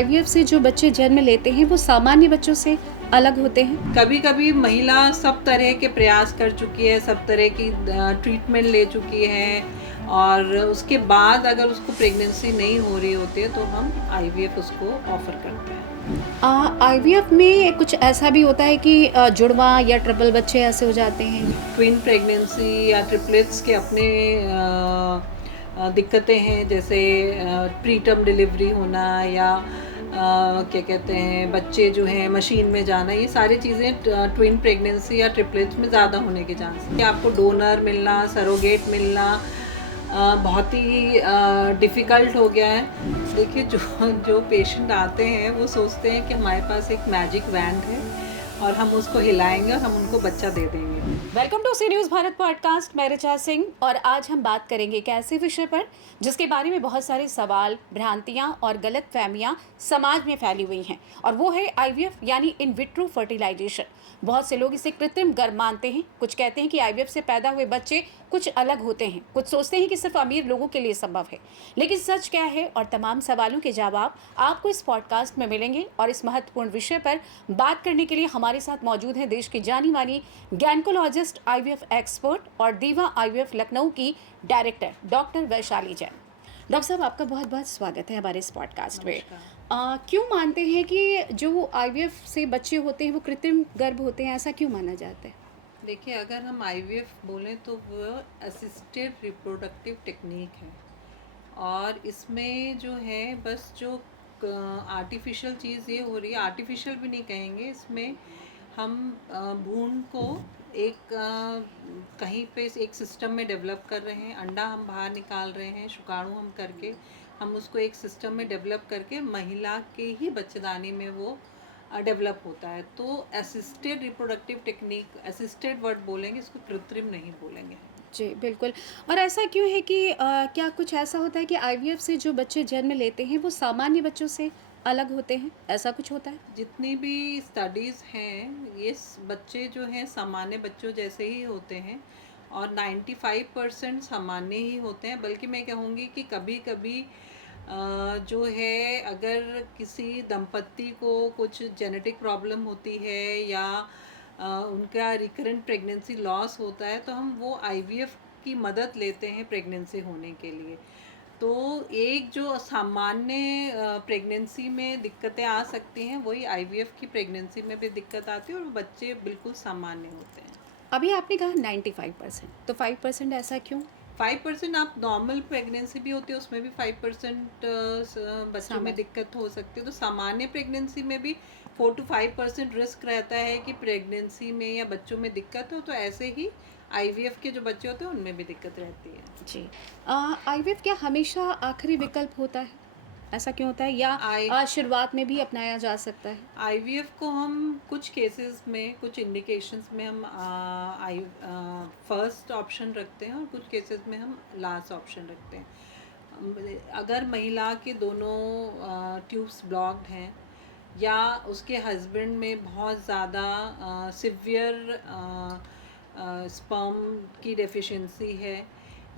IVF से जो बच्चे जन्म लेते हैं वो सामान्य बच्चों से अलग होते हैं? कभी कभी महिला सब तरह के प्रयास कर चुकी है, सब तरह की ट्रीटमेंट ले चुकी है और उसके बाद अगर उसको प्रेगनेंसी नहीं हो रही होती है तो हम आईवीएफ उसको ऑफर करते हैं। आईवीएफ में कुछ ऐसा भी होता है कि जुड़वा या ट्रिपल बच्चे ऐसे हो जाते हैं? ट्विन प्रेगनेंसी या ट्रिपलेट्स के अपने दिक्कतें हैं, जैसे प्रीटर्म डिलीवरी होना या क्या कहते हैं बच्चे जो हैं मशीन में जाना, ये सारी चीज़ें ट्विन प्रेगनेंसी या ट्रिपलेट्स में ज़्यादा होने के चांस हैं। आपको डोनर मिलना, सरोगेट मिलना बहुत ही डिफ़िकल्ट हो गया है। देखिए जो पेशेंट आते हैं वो सोचते हैं कि हमारे पास एक मैजिक वैंड है और हम उसको हिलाएंगे और हम उनको बच्चा दे देंगे। Welcome to C news Bharat podcast. मैं ऋचा सिंह और आज हम बात करेंगे एक ऐसे विषय पर जिसके बारे में बहुत सारे सवाल, भ्रांतियां और गलत फहमियां समाज में फैली हुई हैं, और वो है आईवीएफ यानी इन विट्रो फर्टिलाइजेशन। बहुत से लोग इसे कृत्रिम गर्भ मानते हैं। कुछ कहते हैं कि आईवीएफ से पैदा हुए बच्चे कुछ अलग होते हैं, कुछ सोचते हैं कि सिर्फ अमीर लोगों के लिए संभव है। लेकिन सच क्या है, और तमाम सवालों के जवाब आपको इस पॉडकास्ट में मिलेंगे। और इस महत्वपूर्ण विषय पर बात करने के लिए हमारे साथ मौजूद हैं देश की जानी मानी गायनेकोलॉजिस्ट, आईवीएफ एक्सपर्ट और दीवा आईवीएफ लखनऊ की director doctor Vaishali Jain. Doctor साहब, आपका बहुत बहुत स्वागत है हमारे इस पॉडकास्ट में। क्यों मानते हैं कि जो आईवीएफ से बच्चे होते हैं वो कृत्रिम गर्भ होते हैं, ऐसा क्यों माना जाता है? देखिए, अगर हम आईवीएफ बोलें तो वो असिस्टेड रिप्रोडक्टिव टेक्निक है और इसमें जो है बस जो आर्टिफिशियल चीज़ ये हो रही है, आर्टिफिशियल भी नहीं कहेंगे, इसमें हम भ्रूण को एक कहीं पे एक सिस्टम में डेवलप कर रहे हैं, अंडा हम बाहर निकाल रहे हैं, शुक्राणु हम करके हम उसको एक सिस्टम में डेवलप करके महिला के ही बच्चेदानी में वो डेवलप होता है। तो assisted reproductive technique, assisted word बोलेंगे, इसको कृत्रिम नहीं बोलेंगे। जी बिल्कुल। और ऐसा क्यों है कि क्या कुछ ऐसा होता है कि आईवीएफ से जो बच्चे जन्म लेते हैं वो सामान्य बच्चों से अलग होते हैं, ऐसा कुछ होता है? जितनी भी स्टडीज़ हैं, ये बच्चे जो हैं सामान्य बच्चों जैसे ही होते हैं और 95% सामान्य ही होते हैं। बल्कि मैं कहूँगी कि कभी कभी जो है अगर किसी दंपत्ति को कुछ जेनेटिक प्रॉब्लम होती है या उनका रिकरेंट प्रेगनेंसी लॉस होता है तो हम वो आईवीएफ की मदद लेते हैं प्रेगनेंसी होने के लिए। तो एक जो सामान्य प्रेगनेंसी में दिक्कतें आ सकती हैं, वही आईवीएफ की प्रेगनेंसी में भी दिक्कत आती है और बच्चे बिल्कुल सामान्य होते हैं। अभी आपने कहा 95%, तो 5% ऐसा क्यों? 5% आप नॉर्मल प्रेगनेंसी भी होती है उसमें भी 5% बच्चों में दिक्कत हो सकती है। तो सामान्य प्रेगनेंसी में भी 4 to 5% रिस्क रहता है कि प्रेगनेंसी में या बच्चों में दिक्कत हो। तो ऐसे ही आईवीएफ के जो बच्चे होते हैं उनमें भी दिक्कत रहती है। जी। आईवीएफ क्या हमेशा आखिरी विकल्प होता है? ऐसा क्यों होता है, या शुरुआत में भी अपनाया जा सकता है? आईवीएफ को हम कुछ केसेस में, कुछ इंडिकेशंस में हम फर्स्ट ऑप्शन रखते हैं और कुछ केसेस में हम लास्ट ऑप्शन रखते हैं। अगर महिला के दोनों ट्यूब्स ब्लॉक्ड हैं या उसके हस्बैंड में बहुत ज़्यादा सिवियर स्पर्म की डेफिशिएंसी है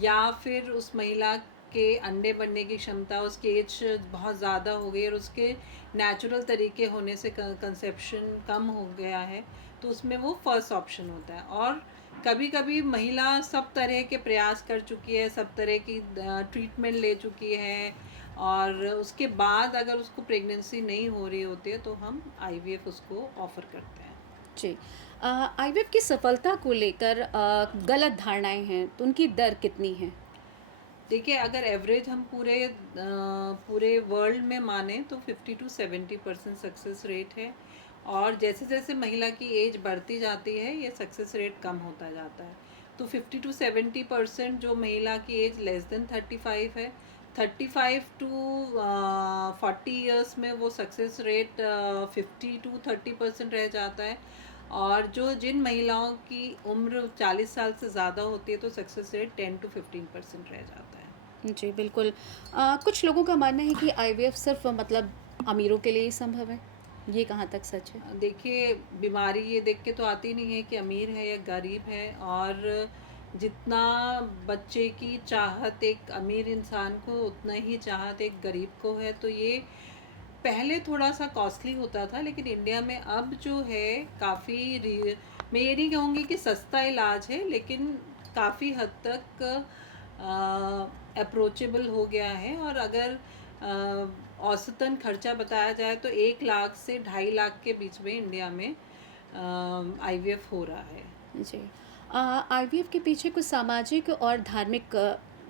या फिर उस महिला के अंडे बनने की क्षमता, उसकी एज बहुत ज़्यादा हो गई और उसके नेचुरल तरीके होने से कंसेप्शन कम हो गया है, तो उसमें वो फर्स्ट ऑप्शन होता है। और कभी कभी महिला सब तरह के प्रयास कर चुकी है, सब तरह की ट्रीटमेंट ले चुकी है और उसके बाद अगर उसको प्रेगनेंसी नहीं हो रही होती है तो हम आईवीएफ उसको ऑफ़र करते हैं। जी। आईवीएफ की सफलता को लेकर गलत धारणाएं हैं, तो उनकी दर कितनी है? देखिए, अगर एवरेज हम पूरे वर्ल्ड में माने तो 50 to 70% सक्सेस रेट है और जैसे जैसे महिला की एज बढ़ती जाती है ये सक्सेस रेट कम होता जाता है। तो 50 to 70% जो महिला की एज लेस देन 35 है, 35 to 40 ईयर्स में वो सक्सेस रेट 50 to 30% रह जाता है और जो जिन महिलाओं की उम्र 40 साल से ज़्यादा होती है तो सक्सेस रेट 10 to 15% रह जाता है। जी बिल्कुल। कुछ लोगों का मानना है कि आईवीएफ सिर्फ मतलब अमीरों के लिए ही संभव है, ये कहाँ तक सच है? देखिए, बीमारी ये देख के तो आती नहीं है कि अमीर है या गरीब है, और जितना बच्चे की चाहत एक अमीर इंसान को उतना ही चाहत एक गरीब को है। तो ये पहले थोड़ा सा कॉस्टली होता था, लेकिन इंडिया में अब जो है काफ़ी, मैं ये नहीं कहूँगी कि सस्ता इलाज है, लेकिन काफ़ी हद तक अप्रोचेबल हो गया है। और अगर औसतन खर्चा बताया जाए तो 1 लाख से 2.5 लाख के बीच में इंडिया में आईवीएफ हो रहा है। जी। आईवीएफ के पीछे कुछ सामाजिक और धार्मिक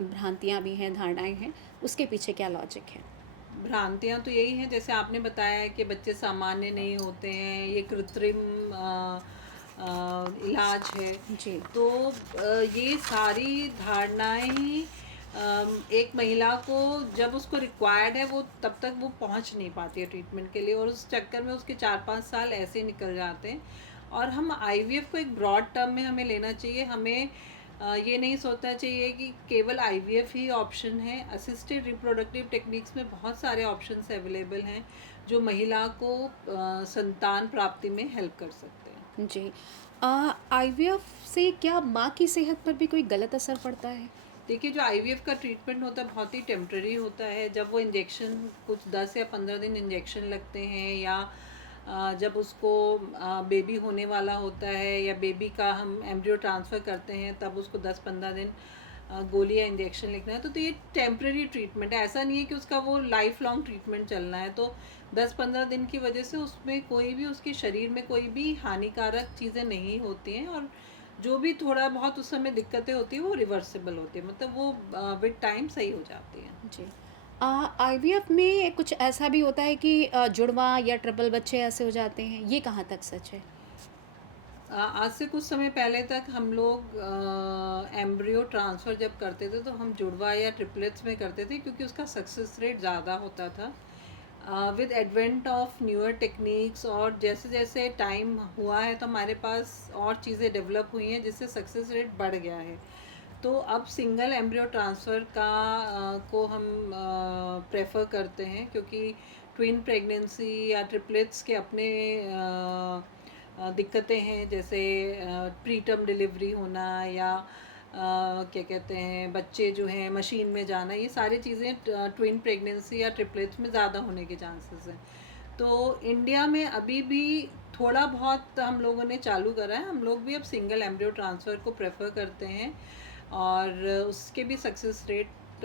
भ्रांतियाँ भी हैं, धारणाएँ हैं, उसके पीछे क्या लॉजिक है? भ्रांतियाँ तो यही हैं, जैसे आपने बताया कि बच्चे सामान्य नहीं होते हैं, ये कृत्रिम इलाज है। जी। तो ये सारी धारणाएं ही एक महिला को, जब उसको रिक्वायर्ड है, वो तब तक वो पहुंच नहीं पाती है ट्रीटमेंट के लिए, और उस चक्कर में उसके 4-5 साल ऐसे ही निकल जाते हैं। और हम आईवीएफ को एक ब्रॉड टर्म में हमें लेना चाहिए। हमें ये नहीं सोचना चाहिए कि केवल आईवीएफ ही ऑप्शन है। असिस्टेड रिप्रोडक्टिव टेक्निक्स में बहुत सारे ऑप्शंस अवेलेबल हैं जो महिला को संतान प्राप्ति में हेल्प कर सकते हैं। जी। आईवीएफ से क्या माँ की सेहत पर भी कोई गलत असर पड़ता है? देखिए, जो आईवीएफ का ट्रीटमेंट होता है बहुत ही टेम्प्रेरी होता है। जब वो इंजेक्शन, कुछ 10 या 15 दिन इंजेक्शन लगते हैं, या जब उसको बेबी होने वाला होता है या बेबी का हम एम्ब्रियो ट्रांसफ़र करते हैं, तब उसको 10-15 दिन गोली या इंजेक्शन लिखना है। तो ये टेम्प्रेरी ट्रीटमेंट है, ऐसा नहीं है कि उसका वो लाइफ लॉन्ग ट्रीटमेंट चलना है। तो 10-15 दिन की वजह से उसमें कोई भी, उसके शरीर में कोई भी हानिकारक चीज़ें नहीं होती हैं, और जो भी थोड़ा बहुत उस समय दिक्कतें होती हैं वो रिवर्सिबल होती है, मतलब वो विद टाइम सही हो जाती हैं। जी। आईवीएफ में कुछ ऐसा भी होता है कि जुड़वा या ट्रिपल बच्चे ऐसे हो जाते हैं, ये कहाँ तक सच है? आज से कुछ समय पहले तक हम लोग एम्ब्रियो ट्रांसफ़र जब करते थे तो हम जुड़वा या ट्रिपलेट्स में करते थे, क्योंकि उसका सक्सेस रेट ज़्यादा होता था। With advent of newer techniques, और जैसे जैसे टाइम हुआ है तो हमारे पास और चीज़ें डेवलप हुई हैं जिससे सक्सेस रेट बढ़ गया है। तो अब सिंगल एम्ब्रियो ट्रांसफ़र को हम प्रेफर करते हैं, क्योंकि ट्विन प्रेगनेंसी या ट्रिपलेट्स के अपने दिक्कतें हैं, जैसे प्री टर्म डिलीवरी होना, या क्या कहते हैं, बच्चे जो हैं मशीन में जाना, ये सारी चीज़ें ट्विन प्रेगनेंसी या ट्रिपलेट्स में ज़्यादा होने के चांसेस हैं। तो इंडिया में अभी भी थोड़ा बहुत हम लोगों ने चालू करा है, हम लोग भी अब सिंगल एम्ब्रियो ट्रांसफ़र को प्रेफर करते हैं, और उसके भी सक्सेस रेट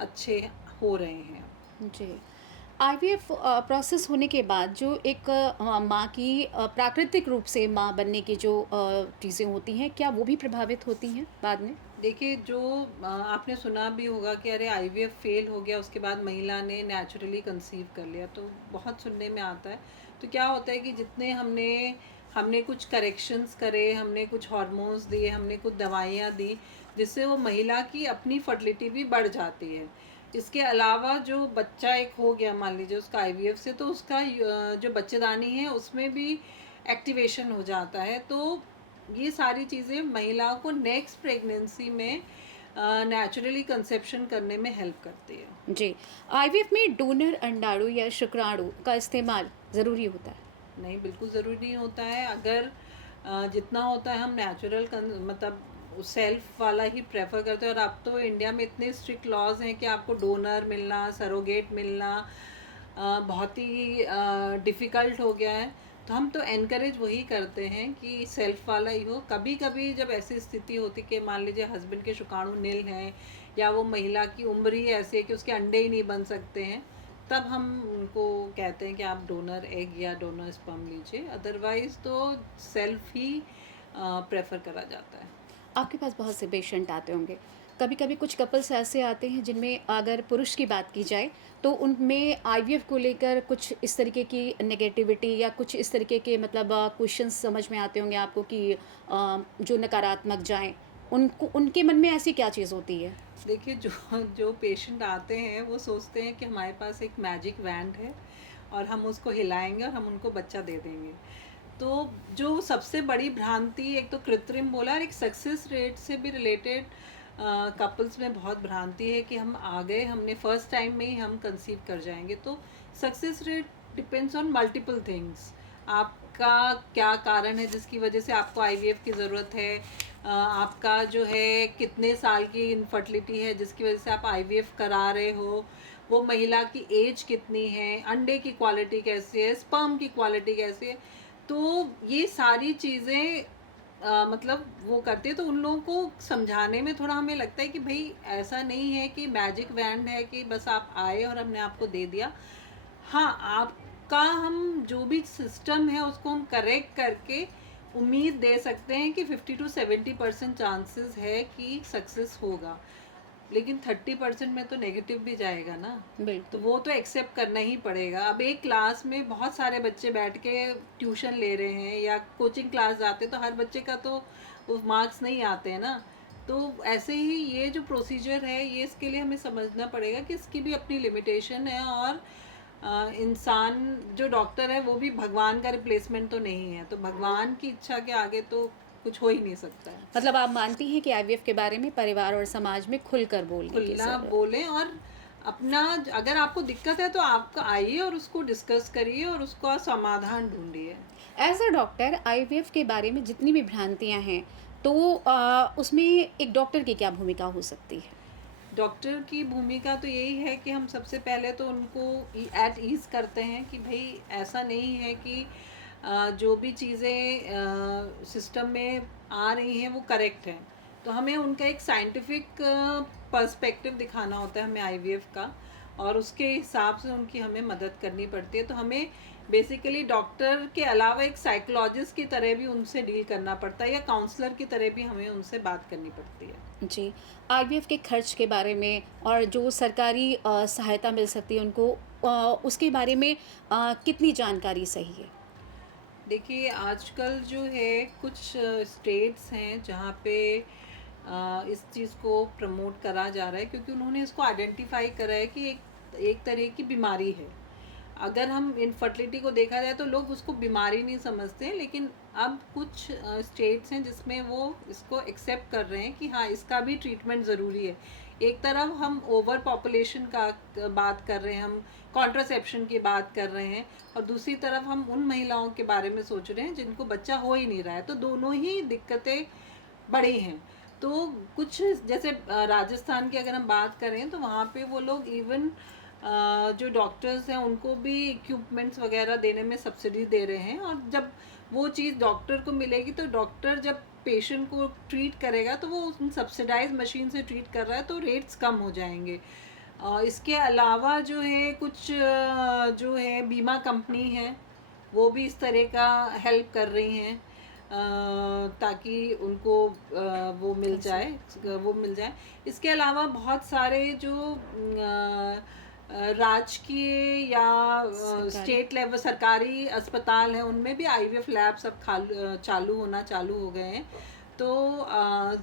अच्छे हो रहे हैं। जी। आईवीएफ प्रोसेस होने के बाद जो एक माँ की प्राकृतिक रूप से माँ बनने की जो चीज़ें होती हैं, क्या वो भी प्रभावित होती हैं बाद में? देखिए, जो आपने सुना भी होगा कि अरे आईवीएफ फेल हो गया, उसके बाद महिला ने नेचुरली कंसीव कर लिया, तो बहुत सुनने में आता है। तो क्या होता है कि जितने हमने हमने कुछ करेक्शंस करे, हमने कुछ हार्मोन्स दिए, हमने कुछ दवाइयाँ दी, जिससे वो महिला की अपनी फर्टिलिटी भी बढ़ जाती है। इसके अलावा जो बच्चा एक हो गया, मान लीजिए उसका आईवीएफ से, तो उसका जो बच्चेदानी है उसमें भी एक्टिवेशन हो जाता है। तो ये सारी चीज़ें महिला को नेक्स्ट प्रेगनेंसी में नेचुरली कंसेप्शन करने में हेल्प करती है। जी। आईवीएफ में डोनर अंडाणु या शुक्राणु का इस्तेमाल ज़रूरी होता है? नहीं, बिल्कुल ज़रूरी नहीं होता है। अगर जितना होता है हम नेचुरल मतलब सेल्फ वाला ही प्रेफर करते हैं। और अब तो इंडिया में इतने स्ट्रिक्ट लॉज हैं कि आपको डोनर मिलना, सरोगेट मिलना बहुत ही डिफ़िकल्ट हो गया है। तो हम तो एनकरेज वही करते हैं कि सेल्फ वाला ही हो। कभी कभी जब ऐसी स्थिति होती कि मान लीजिए हस्बैंड के शुक्राणु नील हैं, या वो महिला की उम्र ही ऐसी है कि उसके अंडे ही नहीं बन सकते हैं, तब हम उनको कहते हैं कि आप डोनर एग या डोनर स्पर्म लीजिए। अदरवाइज़ तो सेल्फ ही प्रेफर करा जाता है। आपके पास बहुत से पेशेंट आते होंगे। कभी-कभी कुछ कपल्स ऐसे आते हैं जिनमें अगर पुरुष की बात की जाए तो उनमें आईवीएफ को लेकर कुछ इस तरीके की नेगेटिविटी या कुछ इस तरीके के मतलब क्वेश्चंस समझ में आते होंगे आपको कि जो नकारात्मक जाएँ, उनको उनके मन में ऐसी क्या चीज़ होती है? देखिए, जो जो पेशेंट आते हैं वो सोचते हैं कि हमारे पास एक मैजिक वैंड है और हम उसको हिलाएंगे और हम उनको बच्चा दे देंगे। तो जो सबसे बड़ी भ्रांति, एक तो कृत्रिम बोला, और एक सक्सेस रेट से भी रिलेटेड कपल्स में बहुत भ्रांति है कि हम आ गए, हमने फर्स्ट टाइम में ही हम कंसीव कर जाएंगे। तो success rate depends on multiple things. आपका क्या कारण है जिसकी वजह से आपको आईवीएफ की ज़रूरत है, आपका जो है कितने साल की इनफर्टिलिटी है जिसकी वजह से आप आईवीएफ करा रहे हो, वो महिला की एज कितनी है, अंडे की क्वालिटी कैसी है, स्पर्म की क्वालिटी कैसी है। तो ये सारी चीज़ें मतलब वो करते हैं, तो उन लोगों को समझाने में थोड़ा हमें लगता है कि भाई ऐसा नहीं है कि मैजिक वैंड है कि बस आप आए और हमने आपको दे दिया। हाँ, आपका हम जो भी सिस्टम है उसको हम करेक्ट करके उम्मीद दे सकते हैं कि 50 to 70% चांसेस है कि सक्सेस होगा, लेकिन 30% में तो नेगेटिव भी जाएगा ना। तो बिल्कुल। वो तो एक्सेप्ट करना ही पड़ेगा। अब एक क्लास में बहुत सारे बच्चे बैठ के ट्यूशन ले रहे हैं या कोचिंग क्लास जाते हैं, तो हर बच्चे का तो वो मार्क्स नहीं आते हैं ना। तो ऐसे ही ये जो प्रोसीजर है, ये इसके लिए हमें समझना पड़ेगा कि इसकी भी अपनी लिमिटेशन है। और इंसान जो डॉक्टर है वो भी भगवान का रिप्लेसमेंट तो नहीं है, तो भगवान की इच्छा के आगे तो कुछ हो ही नहीं सकता है। मतलब आप मानती हैं कि आईवीएफ के बारे में परिवार और समाज में खुलकर बोलने की खुलना जरूरत। बोलें, और अपना अगर आपको दिक्कत है तो आप आइए और उसको डिस्कस करिए और उसका समाधान ढूंढिए। एज अ डॉक्टर आईवीएफ के बारे में जितनी भी भ्रांतियां हैं, तो उसमें एक डॉक्टर की क्या भूमिका हो सकती है? डॉक्टर की भूमिका तो यही है कि हम सबसे पहले तो उनको एट ईज़ करते हैं कि भाई ऐसा नहीं है कि जो भी चीज़ें सिस्टम में आ रही हैं वो करेक्ट हैं। तो हमें उनका एक साइंटिफिक पर्सपेक्टिव दिखाना होता है हमें आईवीएफ का, और उसके हिसाब से उनकी हमें मदद करनी पड़ती है। तो हमें बेसिकली डॉक्टर के अलावा एक साइकोलॉजिस्ट की तरह भी उनसे डील करना पड़ता है, या काउंसलर की तरह भी हमें उनसे बात करनी पड़ती है। जी। आईवीएफ के खर्च के बारे में और जो सरकारी सहायता मिल सकती है उनको, उसके बारे में कितनी जानकारी सही है? देखिए, आजकल जो है कुछ स्टेट्स हैं जहाँ पे इस चीज़ को प्रमोट करा जा रहा है, क्योंकि उन्होंने इसको आइडेंटिफाई करा है कि एक तरह की बीमारी है। अगर हम इनफर्टिलिटी को देखा जाए तो लोग उसको बीमारी नहीं समझते हैं, लेकिन अब कुछ स्टेट्स हैं जिसमें वो इसको एक्सेप्ट कर रहे हैं कि हाँ, इसका भी ट्रीटमेंट ज़रूरी है। एक तरफ हम ओवर पॉपुलेशन का बात कर रहे हैं, हम कॉन्ट्रासेप्शन की बात कर रहे हैं, और दूसरी तरफ हम उन महिलाओं के बारे में सोच रहे हैं जिनको बच्चा हो ही नहीं रहा है। तो दोनों ही दिक्कतें बड़ी हैं। तो कुछ जैसे राजस्थान की अगर हम बात करें तो वहाँ पे वो लोग इवन जो डॉक्टर्स हैं उनको भी इक्विपमेंट्स वगैरह देने में सब्सिडी दे रहे हैं, और जब वो चीज़ डॉक्टर को मिलेगी तो डॉक्टर जब पेशेंट को ट्रीट करेगा तो वो उन सब्सिडाइज मशीन से ट्रीट कर रहा है, तो रेट्स कम हो जाएंगे। इसके अलावा जो है कुछ जो है बीमा कंपनी है वो भी इस तरह का हेल्प कर रही हैं, ताकि उनको वो मिल जाए। इसके अलावा बहुत सारे जो राजकीय या सरकारी। स्टेट लेवल सरकारी अस्पताल हैं उनमें भी आईवीएफ लैब्स अब चालू हो गए हैं। तो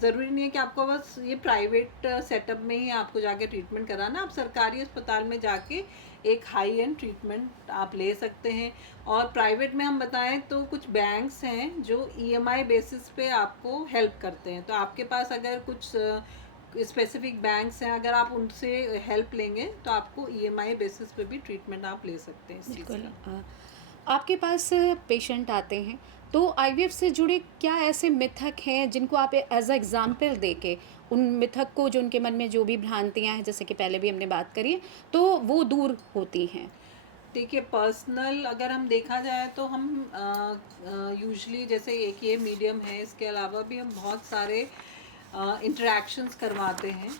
ज़रूरी नहीं है कि आपको बस ये प्राइवेट सेटअप में ही आपको जाके ट्रीटमेंट कराना। आप सरकारी अस्पताल में जाके एक हाई एंड ट्रीटमेंट आप ले सकते हैं। और प्राइवेट में हम बताएं तो कुछ बैंक्स हैं जो ईएमआई बेसिस पे आपको हेल्प करते हैं। तो आपके पास अगर कुछ स्पेसिफिक बैंक्स हैं, अगर आप उनसे हेल्प लेंगे तो आपको ईएमआई बेसिस पे भी ट्रीटमेंट आप ले सकते हैं इस चीज़ बिल्कुल। का। आपके पास पेशेंट आते हैं, तो आईवीएफ से जुड़े क्या ऐसे मिथक हैं जिनको आप एज अ एग्जाम्पल दे के उन मिथक को, जो उनके मन में जो भी भ्रांतियां हैं, जैसे कि पहले भी हमने बात करी है, तो वो दूर होती हैं? देखिए, पर्सनल अगर हम देखा जाए तो हम यूजुअली जैसे एक ये मीडियम है, इसके अलावा भी हम बहुत सारे इंटरेक्शंस करवाते हैं,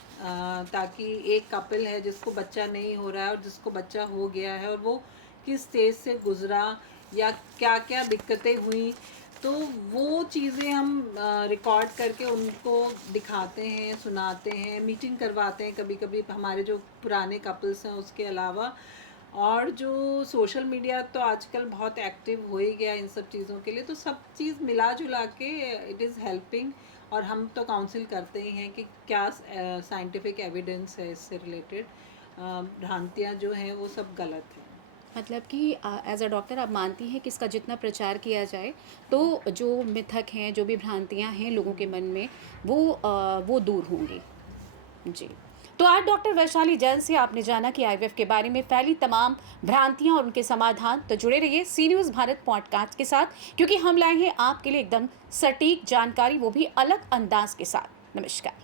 ताकि एक कपल है जिसको बच्चा नहीं हो रहा है और जिसको बच्चा हो गया है और वो किस स्टेज से गुजरा या क्या क्या दिक्कतें हुई, तो वो चीज़ें हम रिकॉर्ड करके उनको दिखाते हैं, सुनाते हैं, मीटिंग करवाते हैं कभी कभी हमारे जो पुराने कपल्स हैं उसके अलावा। और जो सोशल मीडिया तो आजकल बहुत एक्टिव हो ही गया इन सब चीज़ों के लिए, तो सब चीज़ मिला जुला के इट इज़ हेल्पिंग। और हम तो काउंसिल करते ही हैं कि क्या साइंटिफिक एविडेंस है इससे रिलेटेड। भ्रांतियाँ जो हैं वो सब गलत हैं। मतलब कि एज अ डॉक्टर आप मानती हैं कि इसका जितना प्रचार किया जाए, तो जो मिथक हैं, जो भी भ्रांतियां हैं लोगों के मन में, वो दूर होंगी। जी। तो आज डॉक्टर वैशाली जैन से आपने जाना कि आईवीएफ के बारे में फैली तमाम भ्रांतियां और उनके समाधान। तो जुड़े रहिए सी न्यूज़ भारत पॉडकास्ट के साथ, क्योंकि हम लाए हैं आपके लिए एकदम सटीक जानकारी, वो भी अलग अंदाज के साथ। नमस्कार।